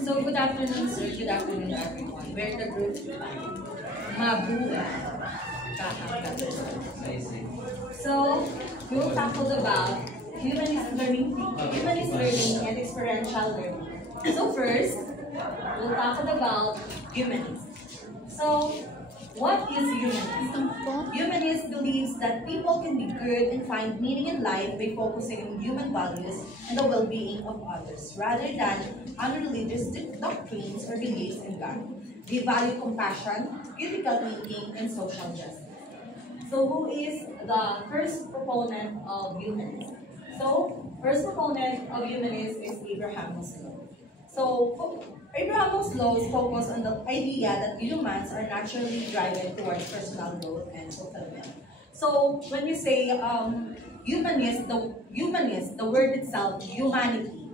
So, good afternoon, sir. Good afternoon, everyone. We're the group Mabuhay Kahapon. So, we'll tackle about humanist learning and experiential learning. So first, we'll tackle about humanism. So, what is humanism? Humanism believes that people can be good and find meaning in life by focusing on human values and the well-being of others, rather than on religious doctrines or beliefs in God. They value compassion, critical thinking, and social justice. So, who is the first proponent of humanism? So, first proponent of humanism is Abraham Maslow. So, Abraham Maslow's focus on the idea that humans are naturally driven towards personal growth and fulfillment. So, when you say humanist, the word itself, humanity,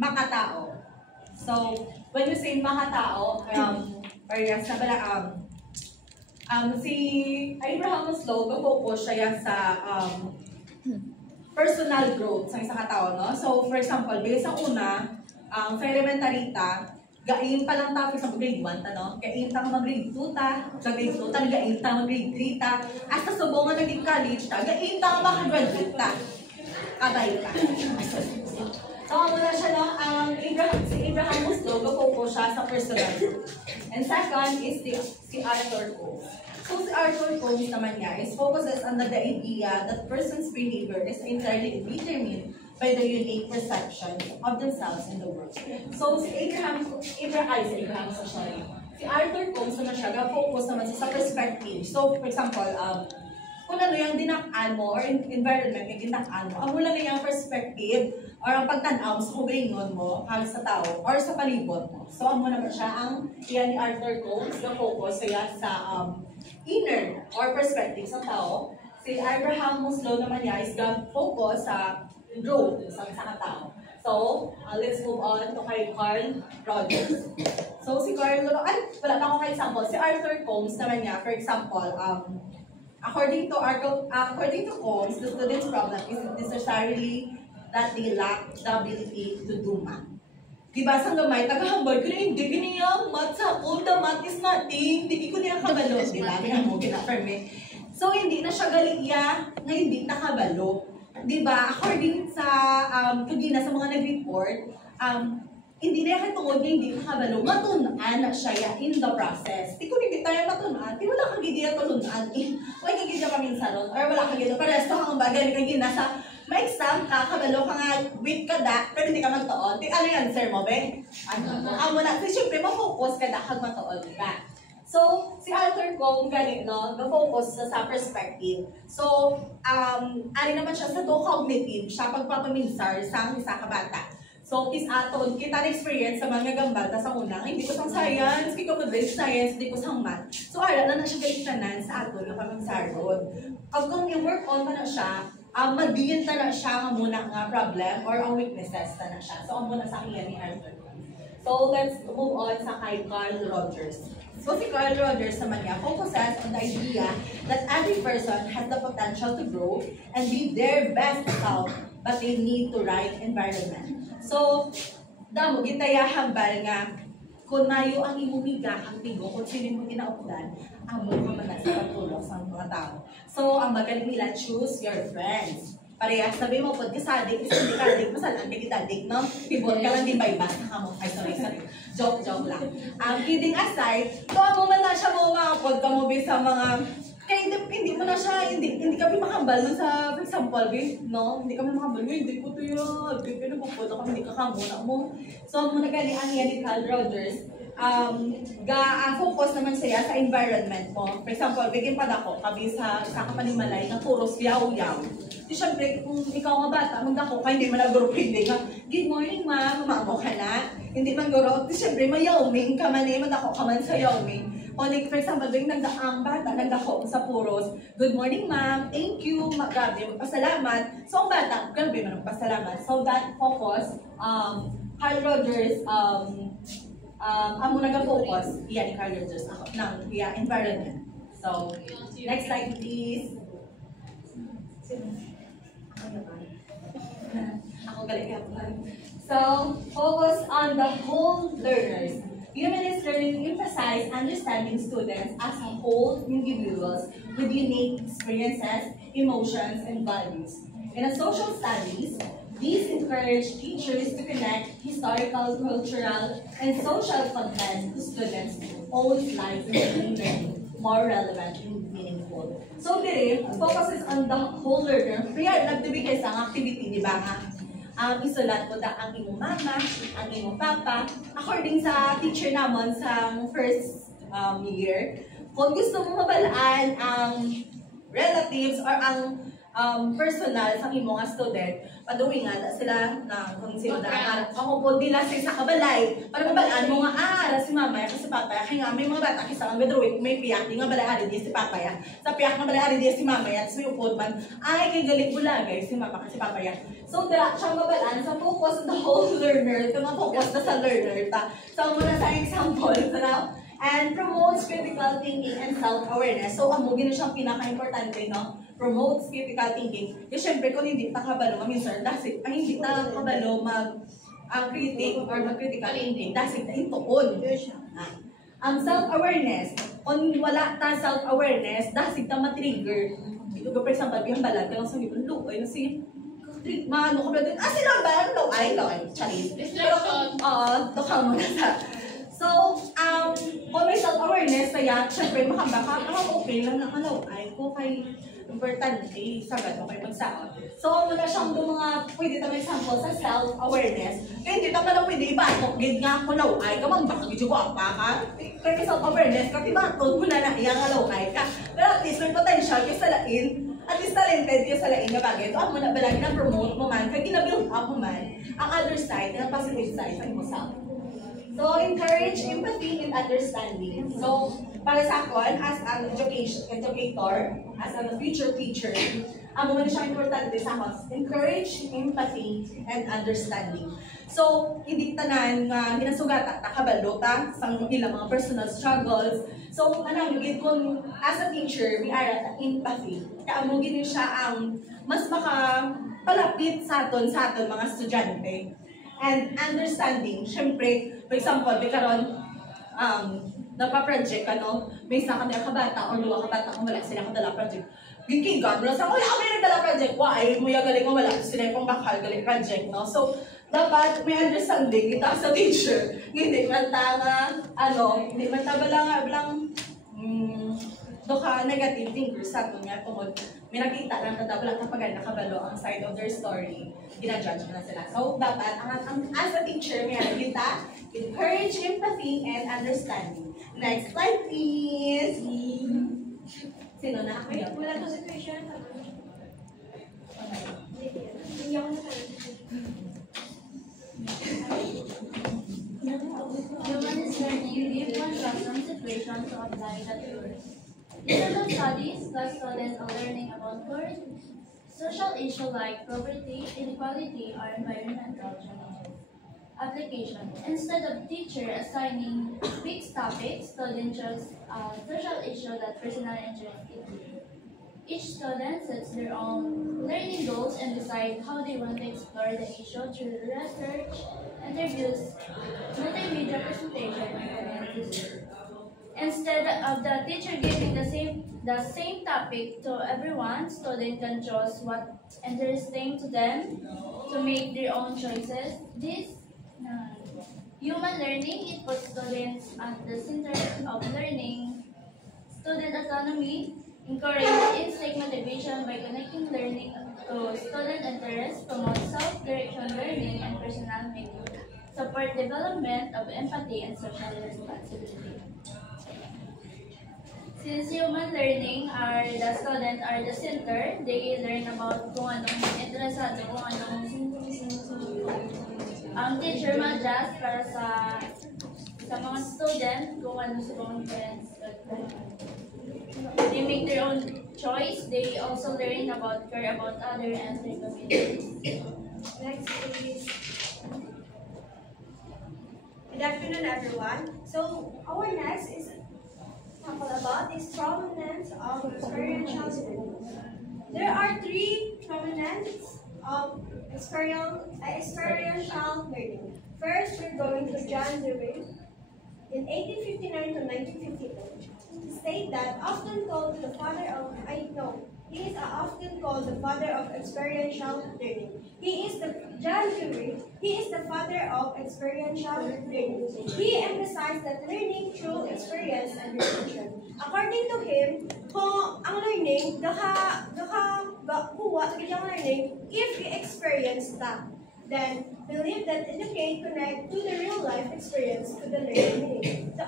makatao. So, when you say makatao, si Abraham Maslow, focus siya sa personal growth sa isang katao, no? So, for example, based sa una, sa elementary ta, gain pa lang ta, for example, grade 1 ta, no? Gain ta mag-grade 2 ta, sa grade 2 ta, gain ta mag-grade 3 ta, hasta sa bunga naging college ta, gain ta maka-graduate ta. Kabay ta. So, muna siya, no? Si Abraham Maslow, focus siya sa personal growth. And second is si Arthur Coase. So, si Arthur Coase naman niya focuses on the idea that person's behavior is entirely determined by the unique perception of themselves in the world. So, si Arthur Coase naman siya, focus naman sa perspective. So, for example, kung ano yung dinakaan mo or environment yung dinakaan mo, ang mula na yung perspective or ang pagtanaw sa kubringon mo sa tao or sa palibot mo. So, ang muna ba siya, yan ni Arthur Coase, focus kaya sa inner or perspective sa tao. Si Abraham Maslow naman niya is focus sa growth sa tao. So, let's move on to kay Carl Rogers. So, si Carl Rogers, wala pa akong example. Si Arthur Coase naman niya, for example, according to Coase, the student's problem is necessarily that they lack the ability to do math. Diba sa gamay, tagahambal ko na hindi ganyan, math sa ako, the math is nothing, hindi ko niya kabalo. Diba, mo gina-permit. So, hindi na siya galiya na hindi nakabalo. Diba, according sa kagina sa mga nag-report, hindi na yung tungod niya hindi nakabalo, matunaan na siya in the process. Di kung hindi tayo matunaan, di wala kang gidiya tulunaan. Wala kang gidiya kami sa ron, or wala kang gidiya, paresto kang bagay, kagina sa may exam ka, kabalo ka nga, week ka da, pero hindi ka magtuon. Di ano yung answer mo, be? Ang muna, so syempre, ma-focus ka da, kag matuon ka. So, si Arthur Coase, galing, no, na-focus sa perspective. So, ali naman siya sa cognitive, siya pagpapaminsar sa isa ka bata. So, kita na-experience sa mga gambal, sa unang, hindi ko sang science, hindi ko science, hindi ko sang math. So, ara na siya gaitanan sa ato, yung paminsar road. Kung i-work on pa na siya, magdiyan ta na siya nga muna nga problem or ang weaknesses ta na siya. So, ang muna sa akin ni Arthur. So, let's move on sa kay Carl Rogers. So, si Carl Rogers naman niya focuses on the idea that every person has the potential to grow and be their best self, but they need the right environment. So, damo, gitayahambal nga, kung mayo ang imumiga ang tigo, kung sino mo ginaupdan, ang mo ka man sa pagtulong sa mga tao. So, ang magaling nila, choose your friends. Parehas, sabi mo, pag kasadik, hindi kasadik, masalang kagitadik, no? Pibot ka lang din by bus, nakamo. Ay, sorry. Joke lang. Kidding aside, kung mo man na siya mo makapod ka mo sa mga, kaya hindi mo na siya, hindi kami makambal nun sa, for example, no? Hindi kami makambal, hindi ko ito yun, pinagpupod ako, hindi ka kamuna mo. So, muna galing ang yan ni Carl Rogers, focus naman siya sa environment mo. For example, bigyan pa ako, kabi sa kapanimalay na puros yaw-yaw. Di syempre, kung ikaw nga bata, magdako ka, hindi man nag-group hindi nga, good morning ma'am, mamo ka na. Hindi man guro, di syempre, mayawming ka man magdako ka man sa yawming. O like, for example, bigyan nagdaang bata, nagdako sa puros, good morning ma'am, thank you, grabe, magpasalamat. So, ang bata, grabe man magpasalamat. So, that focus, Carl Rogers, ang muna nag-focus, ni Carl Rogers, ng environment. So, next slide please. Ako galing ka. So, focus on the whole learners. Humanist learning emphasizes understanding students as a whole individuals with unique experiences, emotions, and values. In a social studies, these encourage teachers to connect historical, cultural, and social content to students' own lives and making learning more relevant and meaningful. So, dire, focuses on the whole learner. Kaya nagbibigay sa activity, di ba nga? Isulat mo ang imong mama, ang imong papa, according sa teacher naman sa first year. Kung gusto mo mabalaan ang relatives or ang personal sa imong student, paduwi nga sila na kung sino na makupod nila sa isa kabalay para mabalaan mo nga ara si mama ya kasi papa ya kaya nga may mga bata kisa ang bedroit may piyak di nga balay di si papa ya sa piyak nga balay di si mama ya so upod man ay kay galit bulagay si mama kasi papa ya so dira siya mabalaan sa focus the whole learner ito nga focus na sa learner ta so muna sa example sa and promotes critical thinking and self-awareness. So, amo gina siyang pinaka-importante, no? Promotes critical thinking. Yung syempre, kung hindi ta kabalo, minsan, dahil hindi ta kabalo critic or mag-critical thinking, dahil ta intuon. Ang self-awareness, kung wala ta self-awareness, dahil ta matrigger. Ito ko, for example, yung balat, kaya lang sa ibang lukoy, na si ano ka ba din? Sila ba? Loay, Charis. Reflection. Doka mo na sa so, kung may self-awareness, kaya, syempre, makabaka, okay lang na ay ko kay importante, sagad mo kayo magsaot. So, wala siyang mga, pwede tayo example sa self-awareness. Kaya hindi naman lang pwede ibatok, gid nga ko ay kamang baka gid ko apa ka. Kaya self-awareness, kasi batok mo na iyang ay ka. Pero at least may potential kaya sa lain, at least talented kaya sa lain na bagay. Ito, mo na balagi na promote mo man, kaya gina-build up mo man, ang other side, ang positive side, sa mo self. So, encourage empathy and understanding. So, para sa akin, as an educator, as a future teacher, ang mga siyang importante sa akin, encourage empathy and understanding. So, hindi tanan nga ginasugata, takabalo sa ilang mga personal struggles. So, anamigid kung as a teacher, we are at empathy. Kaya amugin siya ang mas makapalapit sa aton mga estudyante. And understanding, syempre, for example, may karon nagpa-project may isa ka na kabata or duwa kabata kung wala sila kadala project. Gikigan, wala sa wala kami nagdala project, ay mo galing mo wala sila pang bakal galing project, no? So, dapat may understanding kita sa teacher. Hindi man tama, hindi man balang doka negative thinkers sa ato nga tungod may nakita lang wala kapag nakabalo ang side of their story, gina-judge mo na sila. So, dapat, as a teacher, may kita, encourage empathy and understanding. Next slide, please. Sino na? Ako Wala to sa question. Hindi ako Humanist learning give contrast on situations to apply the theories. In social studies, the students are learning about current social issues like poverty, inequality, or environmental challenges. Application. Instead of teacher assigning fixed topics, students choose a social issue that personal interest in. Each student sets their own learning goals and decide how they want to explore the issue through research, interviews, multimedia presentation, and community research. Instead of the teacher giving the same topic to everyone, students can choose what interesting to them to make their own choices. This human learning, it puts students at the center of learning. Student autonomy encourages instinct motivation by connecting learning to student interests, promote self-direction learning and personal meaning, support development of empathy and social responsibility. Since human learning the students are the center, they learn about kung anong interesado, kung anong ang teacher mag-adjust para sa mga student, kung ano sa conference. They make their own choice. They also learn about care about other and their communities. Next, please. Good afternoon, everyone. So, our next is about is prominence of experiential schools. There are three prominence of experiential learning. First, we're going to John Dewey. In 1859 to 1952, he stated that often called the father of, he is often called the father of experiential learning. John Dewey, he is the father of experiential learning. He emphasized that learning through experience and reflection. According to him, kung ang learning, kuha sa kanyang learning, if you experience that, then believe that educate connect to the real life experience to the learning meaning. So,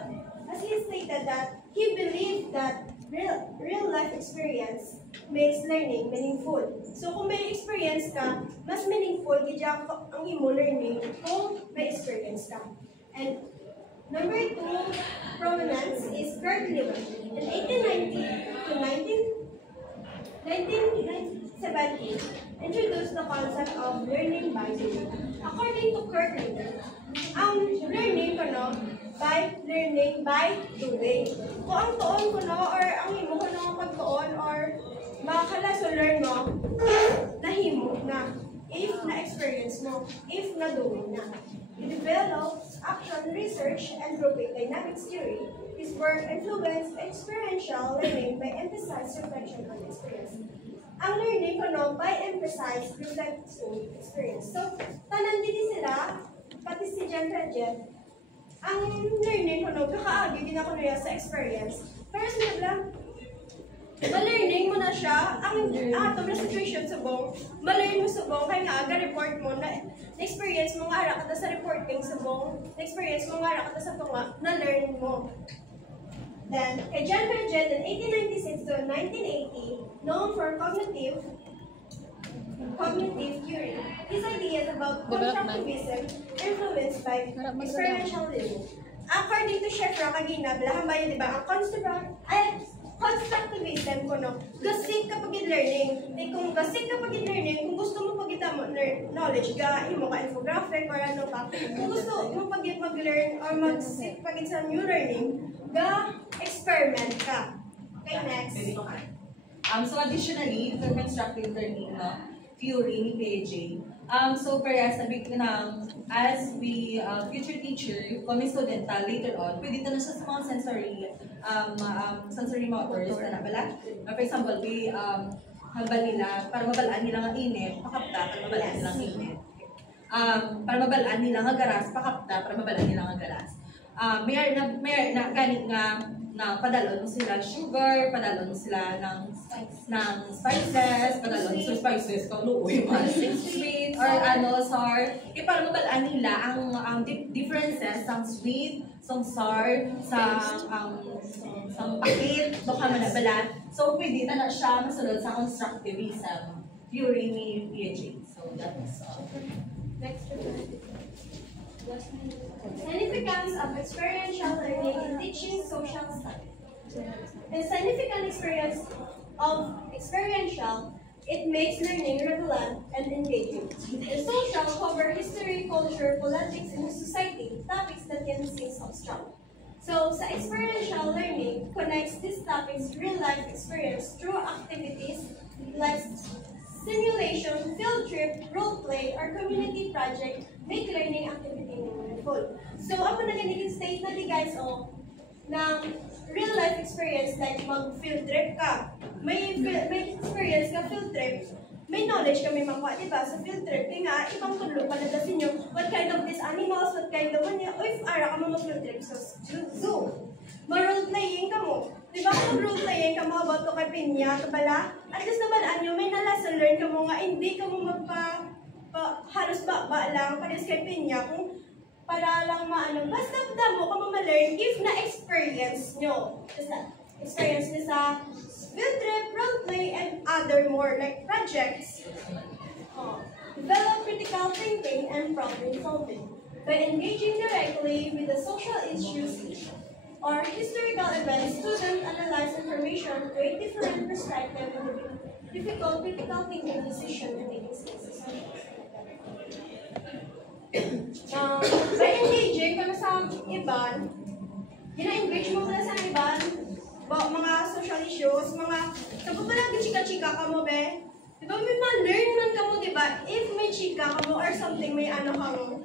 as he stated that he believed that real life experience makes learning meaningful. So kung may experience ka, mas meaningful gidya ang imo learning kung may experience ka. And number 2 prominence is Kurt Lewin. In 1890 to 1970, introduced the concept of learning by doing. According to Kurt Lewin, ang learning by learning by doing. Kung ang tuon or ang imo pagtuon or makakala sa learn mo, nahimo na. If na-experience mo, if na-doing na. He develops action research and grouping dynamics theory. His work influenced experiential learning by emphasizing reflection on experience. Ang learning by emphasize reflective experience. So, tanan din sila, pati si Jen Redjet, ang learning kakaagi din ako niya sa experience. Pero sila, ma-learning mo na siya, ang atom na situation subong, ma-learn mo subong, kaya nga aga-report mo na experience mo nga ara kata sa reporting subong, experience mo nga ara kata sa tunga, na-learn mo. Then, kay John Herget in 1896 to 1980, known for cognitive theory, his ideas about constructivism influenced by experiential learning. According to Shefra kagina, balahan ba yun, di ba? Ang constructivism gasig kapag learning. Kung gasig kapag learning, kung gusto mo pagita mo knowledge, imo ka infographic or ano pa, kung gusto mo mag-learn or mag-sit pagit sa new learning, experiment ka. Okay, next. So additionally, for constructive learning, theory ni Piaget. So perhaps sabi ko na, as we future teacher, kung may student later on, pwede na siya sa mga sensory motors na nabala. For example, we hambal nila, para mabalaan nila ang init, pakapta, para mabalaan nila ang init. Para mabalaan nila ang garas, pakapta, para mabalaan nila ang garas. May na ganit nga na padalon sila sugar, padalon sila ng spices, padalon sa spices kung luoy man, sweet or sour. Para mabalaan nila ang differences ng sweet, ng sour, sa pakit, baka manabalat. So pwede na siya masunod sa constructivism theory ni Piaget. So that's all. Next. Significance of experiential learning in teaching social studies. The significant experience of experiential, it makes learning relevant and engaging. The social cover history, culture, politics, and society, topics that can seem abstract. So, sa experiential learning connects these topics real-life experience through activities like simulation, field trip, role play, or community project make learning activity meaningful. So, ako na ganiging state na di guys, ng real-life experience like mag-field trip ka. May experience ka field trip, may knowledge kami makuha, diba? Sa field trip, kaya nga, ibang tulo paladasin nyo, what kind of these animals, what kind of ano, o if ara ka mo mag-field trip sa zoo. Ma-role-playing ka mo. Diba kung mag-role-playing ka mo about to kay Pinya, kabala? At least nabalaan nyo, may na-lesson learn ka mo nga, hindi ka mo halos ba lang, pares kay Pinya, kung para lang maano, basta damo ka mo ma-learn if na-experience nyo. Basta, experience nyo sa field trip, role-play, and other more like projects. Develop critical thinking and problem solving by engaging directly with the social issues or historical events. Students analyze information, create different perspectives, and difficult critical thinking decision-making skills. By engaging ka na sa iban, gina-engage mo na sa iban, mga social issues, mga, sabi ba lang chika-chika ka mo, be? Di ba may ma-learn man ka mo, di ba? If may chika ka mo or something, may ano kang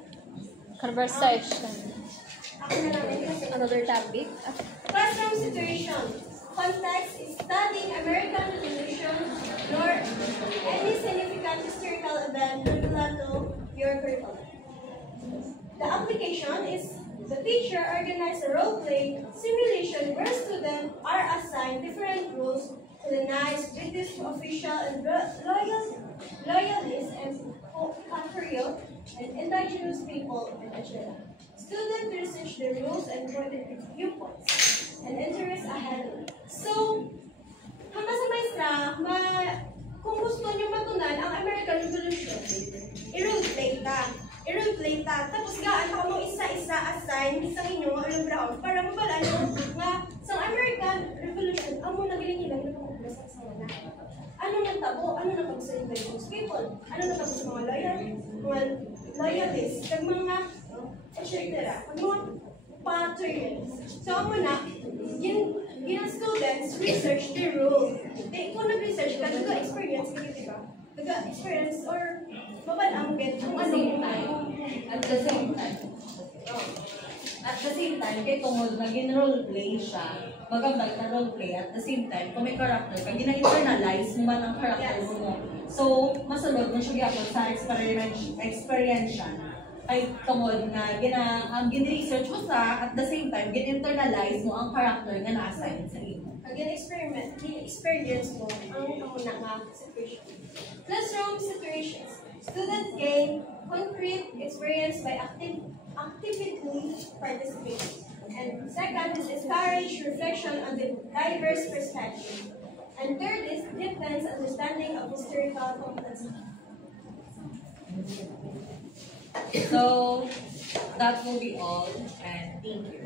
Conversation. ako na namin kasi Another topic. classroom situation. Context is studying American Revolution nor any significant historical event relevant to your curriculum. The application is the teacher organized a role-play simulation where students are assigned different roles to the nice British official and loyalists and patriot and indigenous people, etc. Students research the rules and broaden viewpoints and interests ahead. So, hanggang sa maestra, kung gusto nyo matunan ang American Revolution, i-role-play ta. I-role-play ta. Tapos gaan pa mo isa-isa assign sa inyong alumbraon para mabala nyo nga sa American Revolution, ang muna giling-gilang na pag-ulas sa mga. Ano nang tabo? Ano nang tabo sa indigenous people? Ano nang tabo sa mga loyalists? Kag mga etc. Kag mga patriots. So, ang muna, yung students research the rule. Kung nag-research ka, nag-experience ka, di ba? Nag-experience or mabalang get kung ano yung At the same time. At the same time, kay tungod na gin-roleplay siya, magandang na roleplay. At the same time, kung may character ka, gina-internalize mo man ang character mo. So, masunod na siya gyapon sa experience siya. Ay tungod nga, gin-research mo sa, at the same time, gin-internalize mo ang character nga na-assign sa iyo. Experience mo ang kamuna nga situation. Classroom situations. Students gain concrete experience by actively participating. And second is encourage reflection on the diverse perspective. And third is deepens understanding of historical complexity. So, that will be all, and thank you.